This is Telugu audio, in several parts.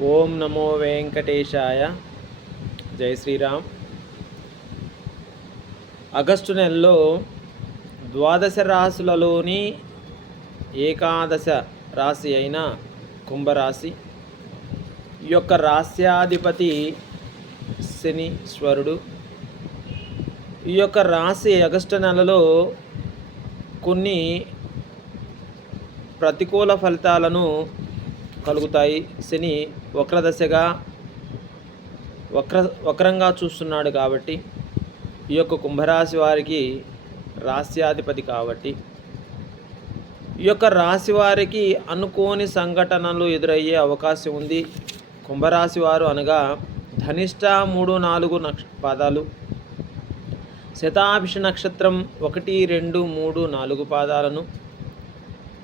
ఓం నమో వెంకటేశాయ. జై శ్రీరామ్. ఆగస్టు నెలలో ద్వాదశ రాశులలోని ఏకాదశ రాశి అయిన కుంభరాశి, ఈ యొక్క రాశ్యాధిపతి శనీశ్వరుడు. ఈ యొక్క రాశి ఆగస్టు నెలలో కొన్ని ప్రతికూల ఫలితాలను కలుగుతాయి. శని వక్రదశగా వక్రంగా చూస్తున్నాడు కాబట్టి, ఈ యొక్క కుంభరాశి వారికి రాశ్యాధిపతి కాబట్టి, ఈ యొక్క రాశి వారికి అనుకోని సంఘటనలు ఎదురయ్యే అవకాశం ఉంది. కుంభరాశి వారు అనగా ధనిష్ట 3, 4 పాదాలు, శతాభిష నక్షత్రం 1, 2, 3, 4 పాదాలను,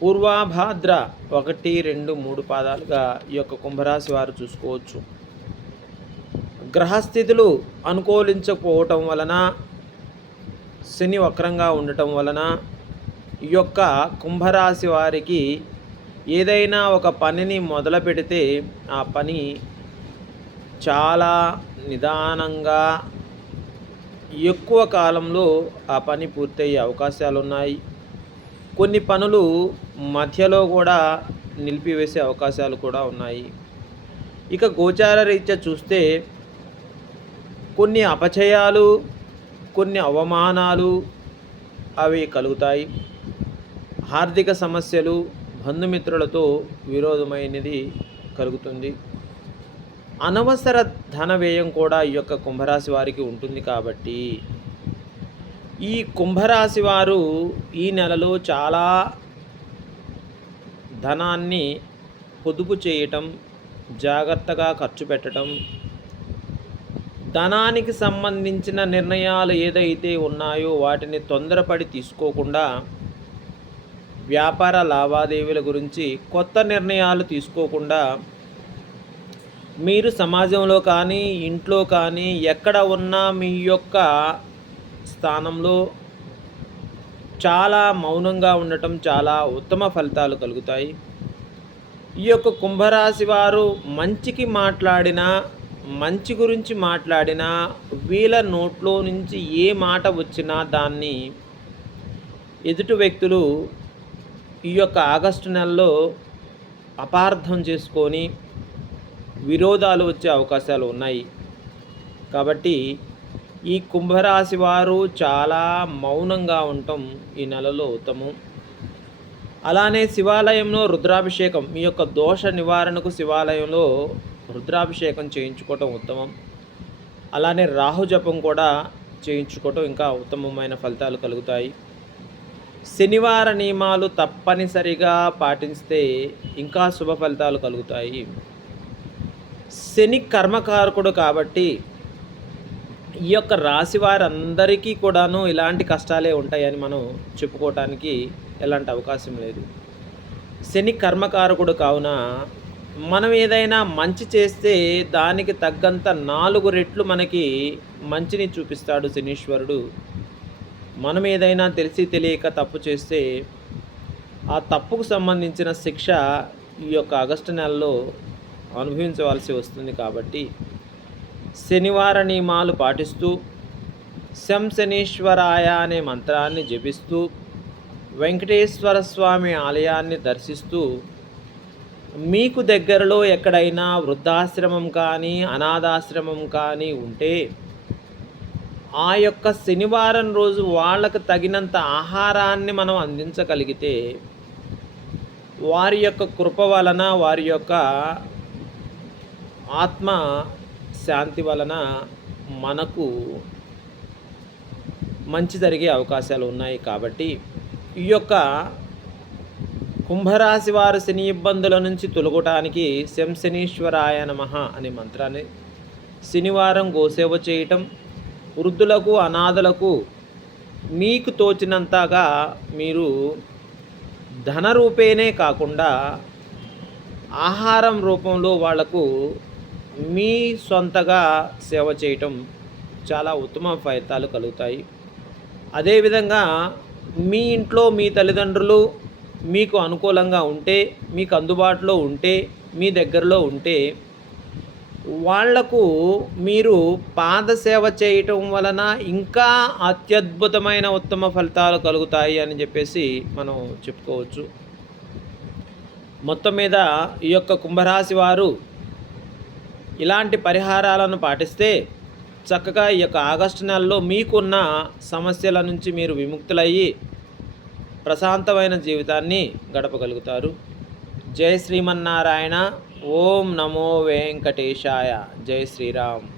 పూర్వాభాద్ర 1, 2, 3 పాదాలుగా ఈ యొక్క కుంభరాశి వారు చూసుకోవచ్చు. గ్రహస్థితులు అనుకూలించకపోవటం వలన, శని వక్రంగా ఉండటం వలన ఈ యొక్క కుంభరాశి వారికి ఏదైనా ఒక పనిని మొదలు పెడితే ఆ పని చాలా నిదానంగా ఎక్కువ కాలంలో ఆ పని పూర్తయ్యే అవకాశాలు ఉన్నాయి. కొన్ని పనులు మధ్యలో కూడా నిలిపివేసే అవకాశాలు కూడా ఉన్నాయి. ఇక గోచార రీత్యా చూస్తే కొన్ని అపచయాలు, కొన్ని అవమానాలు అవి కలుగుతాయి. ఆర్థిక సమస్యలు, బంధుమిత్రులతో విరోధమైనది కలుగుతుంది. అనవసర ధన వ్యయం కూడా ఈ యొక్క కుంభరాశి వారికి ఉంటుంది. కాబట్టి ఈ కుంభరాశి వారు ఈ నెలలో చాలా ధనాన్ని పొదుపు చేయటం, జాగ్రత్తగా ఖర్చు పెట్టడం, ధనానికి సంబంధించిన నిర్ణయాలు ఏదైతే ఉన్నాయో వాటిని తొందరపడి తీసుకోకుండా, వ్యాపార లావాదేవీల గురించి కొత్త నిర్ణయాలు తీసుకోకుండా, మీరు సమాజంలో కానీ ఇంట్లో కానీ ఎక్కడ ఉన్నా మీ యొక్క స్థానంలో చాలా మౌనంగా ఉండటం చాలా ఉత్తమ ఫలితాలు కలుగుతాయి. ఈ యొక్క కుంభరాశి వారు మంచికి మాట్లాడినా, మంచి గురించి మాట్లాడినా, వీళ్ళ నోట్లో నుంచి ఏ మాట వచ్చినా దాన్ని ఎదుటి వ్యక్తులు ఈ యొక్క ఆగస్టు నెలలో అపార్థం చేసుకొని విరోధాలు వచ్చే అవకాశాలు ఉన్నాయి. కాబట్టి ఈ కుంభరాశి వారు చాలా మౌనంగా ఉండటం ఈ నెలలో ఉత్తమం. అలానే శివాలయంలో రుద్రాభిషేకం, మీ యొక్క దోష నివారణకు శివాలయంలో రుద్రాభిషేకం చేయించుకోవటం ఉత్తమం. అలానే రాహు జపం కూడా చేయించుకోవటం ఇంకా ఉత్తమమైన ఫలితాలు కలుగుతాయి. శనివార నియమాలు తప్పనిసరిగా పాటిస్తే ఇంకా శుభ ఫలితాలు కలుగుతాయి. శని కర్మకారకుడు కాబట్టి ఈ యొక్క రాశి వారందరికీ కూడాను ఇలాంటి కష్టాలే ఉంటాయని మనం చెప్పుకోవటానికి ఎలాంటి అవకాశం లేదు. శని కర్మకారకుడు కావున మనం ఏదైనా మంచి చేస్తే దానికి తగ్గంత 4 రెట్లు మనకి మంచిని చూపిస్తాడు శనీశ్వరుడు. మనం ఏదైనా తెలిసి తెలియక తప్పు చేస్తే ఆ తప్పుకు సంబంధించిన శిక్ష ఈ యొక్క ఆగస్టు నెలలో అనుభవించవలసి వస్తుంది. కాబట్టి శనివార నియమాలు పాటిస్తూ, శం శనీశ్వరాయ అనే మంత్రాన్ని జపిస్తూ, వెంకటేశ్వర స్వామి ఆలయాన్ని దర్శిస్తూ, మీకు దగ్గరలో ఎక్కడైనా వృద్ధాశ్రమం కానీ అనాథాశ్రమం కానీ ఉంటే ఆ యొక్క శనివారం రోజు వాళ్ళకు తగినంత ఆహారాన్ని మనం అందించగలిగితే వారి యొక్క కృప వలన, వారి యొక్క ఆత్మ శాంతి వలన మనకు మంచి జరిగే అవకాశాలు ఉన్నాయి. కాబట్టి ఈ యొక్క కుంభరాశి వారు శని ఇబ్బందుల నుంచి తొలగటానికి శం శనీశ్వరాయ నమః అనే మంత్రాన్ని శనివారం గోసేవ చేయటం, వృద్ధులకు అనాథలకు మీకు తోచినంతగా మీరు ధన రూపేనే కాకుండా ఆహారం రూపంలో వాళ్లకు మీ సొంతగా సేవ చేయటం చాలా ఉత్తమ ఫలితాలు కలుగుతాయి. అదేవిధంగా మీ ఇంట్లో మీ తల్లిదండ్రులు మీకు అనుకూలంగా ఉంటే, మీకు అందుబాటులో ఉంటే, మీ దగ్గరలో ఉంటే వాళ్లకు మీరు పాదసేవ చేయటం వలన ఇంకా అత్యద్భుతమైన ఉత్తమ ఫలితాలు కలుగుతాయి అని చెప్పేసి మనం చెప్పుకోవచ్చు. మొత్తం మీద ఈ యొక్క కుంభరాశి వారు ఇలాంటి పరిహారాలను పాటిస్తే చక్కగా ఈ యొక్క ఆగస్టు నెలలో మీకున్న సమస్యల నుంచి మీరు విముక్తులయ్యి ప్రశాంతమైన జీవితాన్ని గడపగలుగుతారు. జై శ్రీమన్నారాయణ. ఓం నమో వెంకటేశాయ. జై శ్రీరామ్.